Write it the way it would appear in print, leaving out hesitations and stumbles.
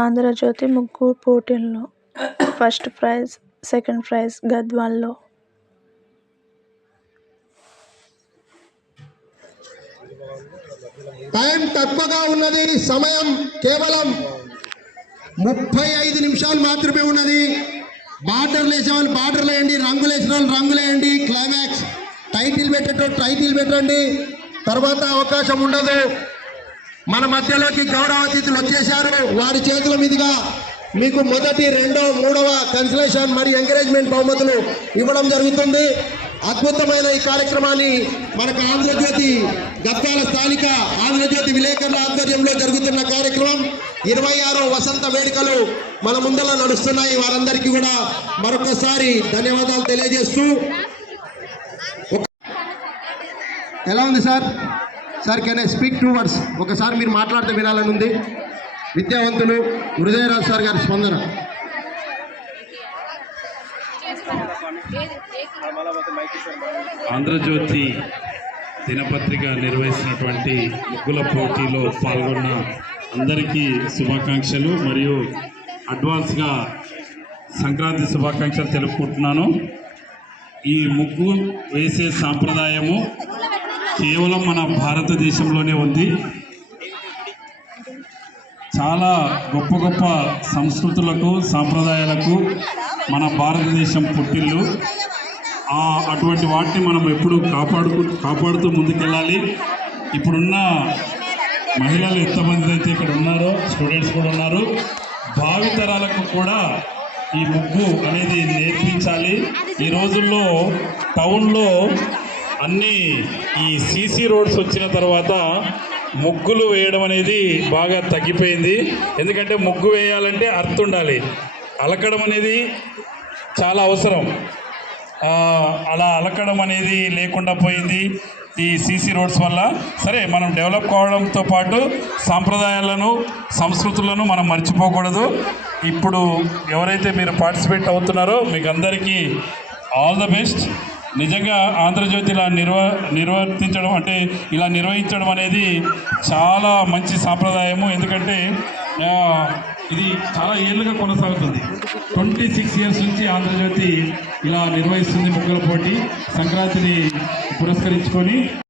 ఆంధ్రజ్యోతి ముగ్గు పోటీల్లో first prize, second prize గద్వాల్లో. టైం తక్కువగా ఉన్నది, సమయం కేవలం 35 నిమిషాలు మాత్రమే ఉన్నది. బార్డర్లు వేసే వాళ్ళు బార్డర్లు వేయండి, రంగులు వేసిన వాళ్ళు రంగులు వేయండి. క్లైమాక్స్ టైటిల్ పెట్టేటప్పుడు టైటిల్ పెట్టండి, తర్వాత అవకాశం ఉండదు. మన మధ్యలోకి గౌరవ అతిథులు వచ్చేశారు. వారి చేతుల మీదుగా మీకు మొదటి, రెండో, మూడవ కన్సలేషన్ మరియు ఎంకరేజ్మెంట్ బహుమతులు ఇవ్వడం జరుగుతుంది. అద్భుతమైన ఈ కార్యక్రమాన్ని మనకు ఆంధ్రజ్యోతి గద్వాల స్థానిక ఆంధ్రజ్యోతి విలేకరుల ఆధ్వర్యంలో జరుగుతున్న కార్యక్రమం 26వ వసంత వేడుకలు మన ముందర నడుస్తున్నాయి. వారందరికీ కూడా మరొకసారి ధన్యవాదాలు తెలియజేస్తూ. ఎలా ఉంది sir? Sir can I speak 2 words? ఒకసారి మీరు మాట్లాడితే వినాలని ఉంది. విద్యావంతులు హృదయరాజ్ సార్ గారి స్పందన. ఆంధ్రజ్యోతి దినపత్రిక నిర్వహిస్తున్నటువంటి ముగ్గుల పోటీలో పాల్గొన్న అందరికీ శుభాకాంక్షలు మరియు అడ్వాన్స్గా సంక్రాంతి శుభాకాంక్షలు తెలుపుకుంటున్నాను. ఈ ముగ్గు వేసే సాంప్రదాయము కేవలం మన భారతదేశంలోనే ఉంది. చాలా గొప్ప గొప్ప సంస్కృతులకు, సాంప్రదాయాలకు మన భారతదేశం పుట్టిల్లు. అటువంటి వాటిని మనం ఎప్పుడు కాపాడుతూ ముందుకెళ్ళాలి. ఇప్పుడున్న మహిళలు ఎంతమంది అయితే ఇక్కడ ఉన్నారో, స్టూడెంట్స్ కూడా ఉన్నారు, భావితరాలకు కూడా ఈ ముగ్గు అనేది నేర్పించాలి. ఈ రోజుల్లో టౌన్లో అన్నీ ఈ సీసీ రోడ్స్ వచ్చిన తర్వాత ముగ్గులు వేయడం అనేది బాగా తగ్గిపోయింది. ఎందుకంటే ముగ్గు వేయాలంటే అర్థం ఉండాలి, అలకడం అనేది చాలా అవసరం. అలా అలకడం అనేది లేకుండా పోయింది ఈ సీసీ రోడ్స్ వల్ల. సరే, మనం డెవలప్ కావడంతో పాటు సాంప్రదాయాలను, సంస్కృతులను మనం మర్చిపోకూడదు. ఇప్పుడు ఎవరైతే మీరు పార్టిసిపేట్ అవుతున్నారో మీకు అందరికీ ఆల్ ద బెస్ట్. నిజంగా ఆంధ్రజ్యోతి ఇలా నిర్వర్తించడం అంటే ఇలా నిర్వహించడం అనేది చాలా మంచి సాంప్రదాయము. ఎందుకంటే ఇది చాలా ఏళ్ళుగా కొనసాగుతుంది. 26 years నుంచి ఆంధ్రజ్యోతి ఇలా నిర్వహిస్తుంది ముగ్గుల పోటీ సంక్రాంతిని పురస్కరించుకొని.